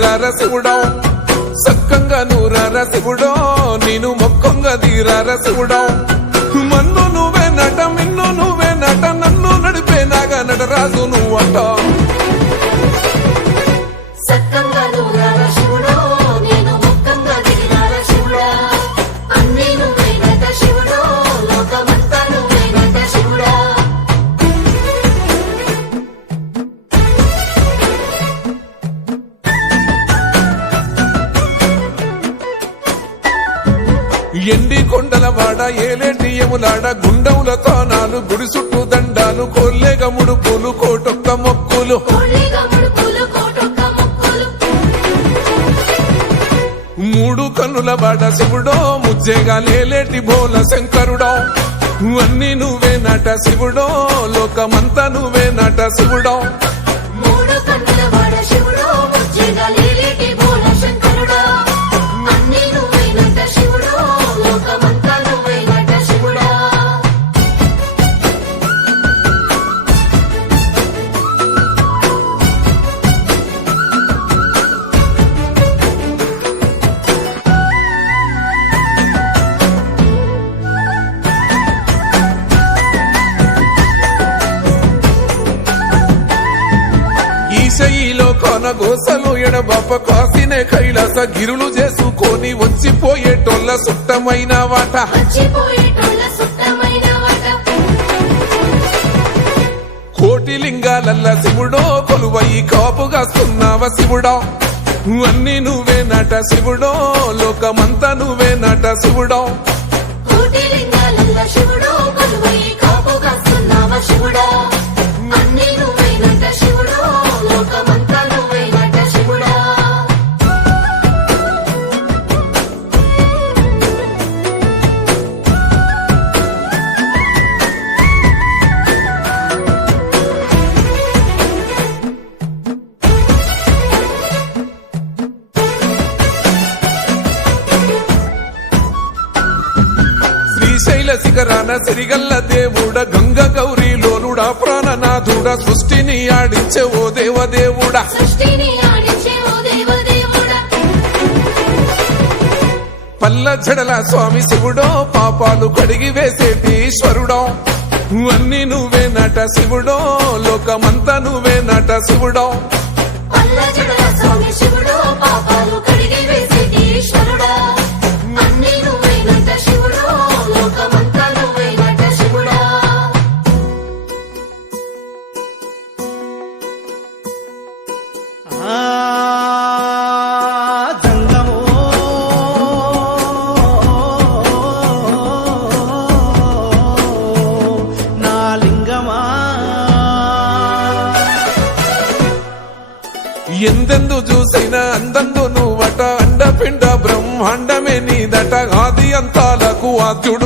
తీరార శివుడో సక్కంగా నూరార శివుడో నేను మొక్కంగా తీరార శివుడో మన్ను నువ్వే నట మిన్ను నువ్వే నట నన్ను నడిపే నాగా నటరాజు నువ్వంట ఎండి కొండల వాడ ఏలేటి యములాడ గుండములతో నాలు గుడి చుట్టూ దండాలు కోల్లేగ ముడుపులు కోటొక్క మొక్కులు మూడు కన్నుల వాడ శివుడో ముజ్జేగా లేలేటి బోల శంకరుడో అన్ని నువ్వే నట శివుడో లోకమంతా నువ్వే నట శివుడో ఈశయిలో కొనగోసలు ఎడబాప కాసినే కైలాస గిరులు చేసుకొని వచ్చిపోయేటోళ్ళ సుట్టమైన వాట కోటి లింగాలల్ల శివుడో కొలువయి కాపుగాస్తున్నావ శివుడో అన్ని నువ్వే నట శివుడో లోకమంతా నువ్వే నట శివుడో శ్రీశైల శిఖరాన సిరిగల్ల దేవుడ గంగ గౌరీ లోలుడా ప్రాణనాథుడ సృష్టిని ఆడించే ఓ దేవదేవుడా పల్ల జడల స్వామి శివుడో పాపాలు కడిగి వేసేటి ఈశ్వరుడో అన్ని నువ్వే నట శివుడో లోకమంతా నువ్వే నట శివుడో ఎందెందు చూసైనా అందందు నువ్వట అండపిండ బ్రహ్మాండమే నీదట ఆది అంతాలకు ఆద్యుడ